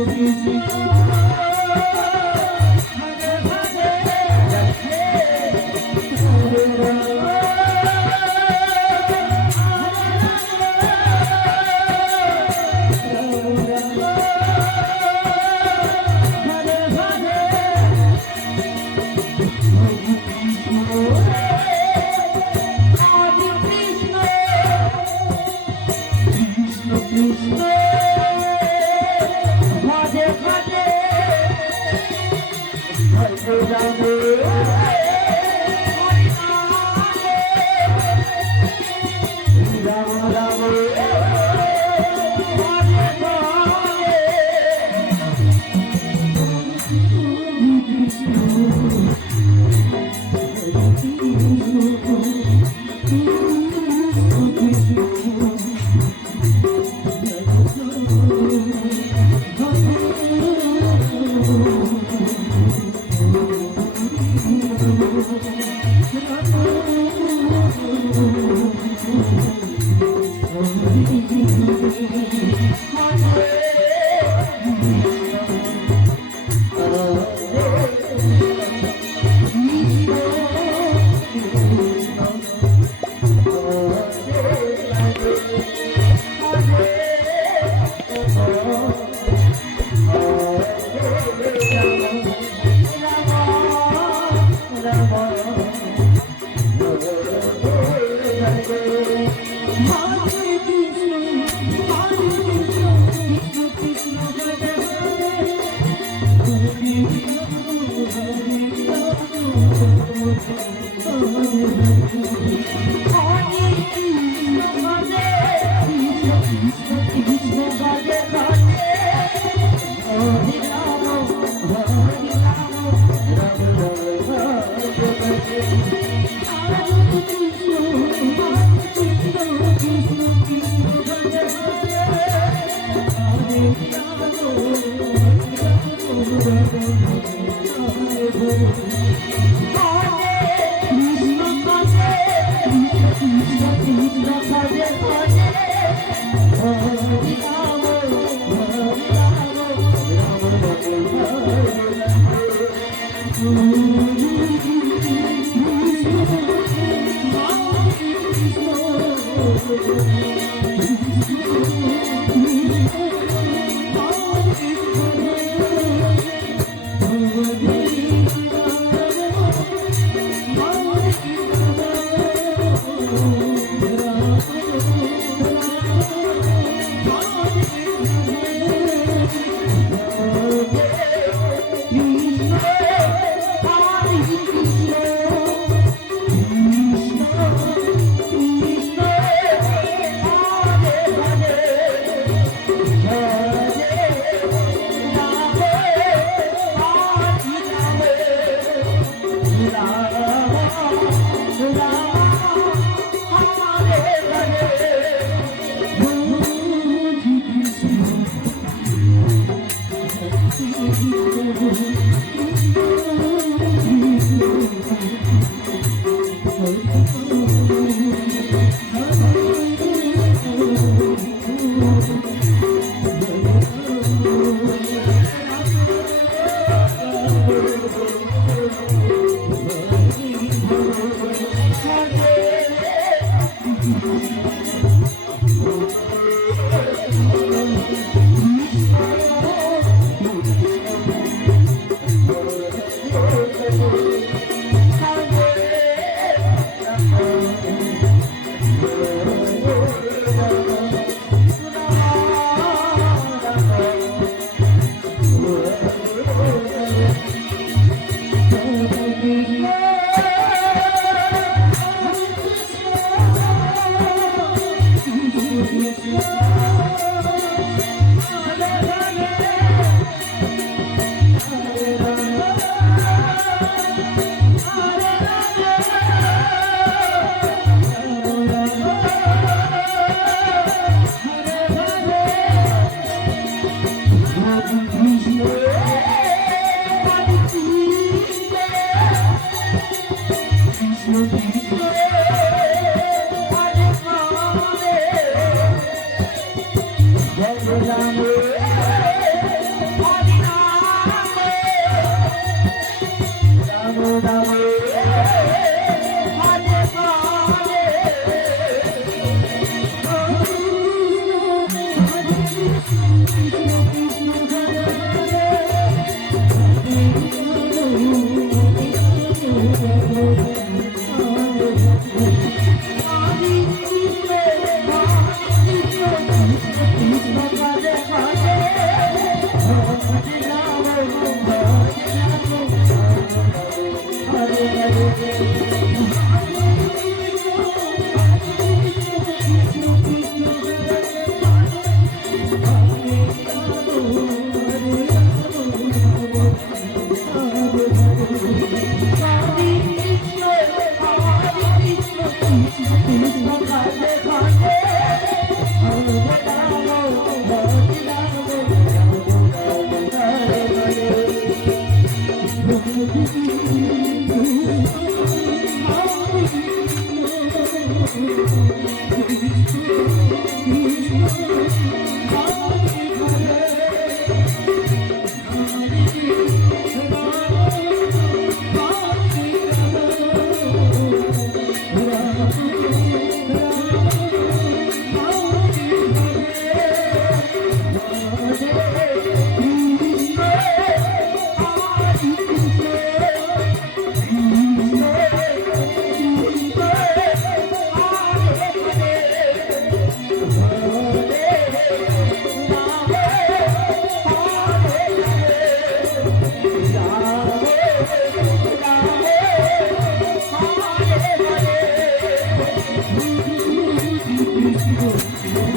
Oh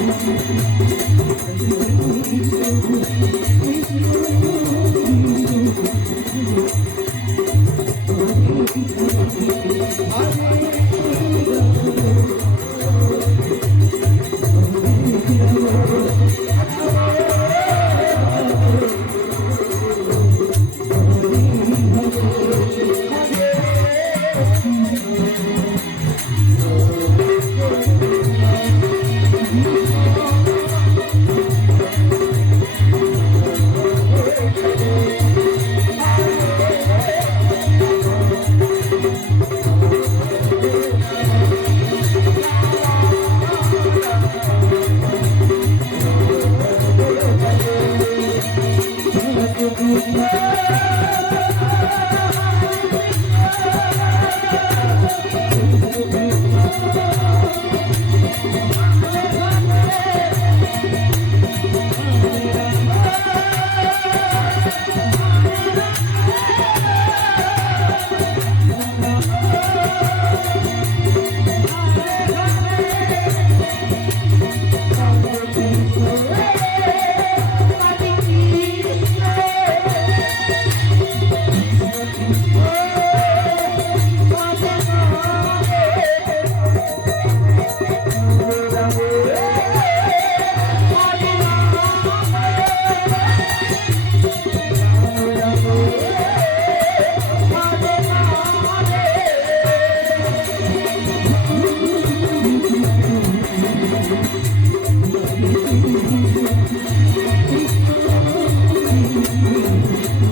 Thank you.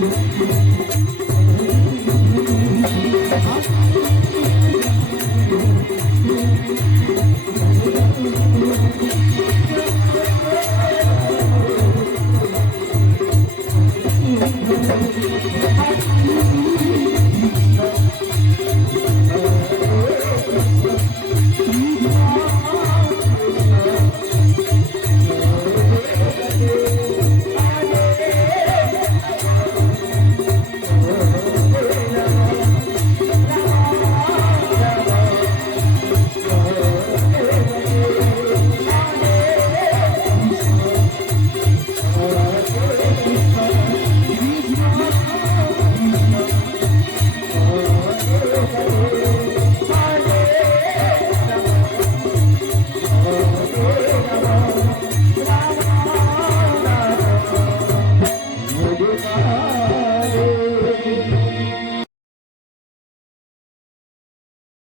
Música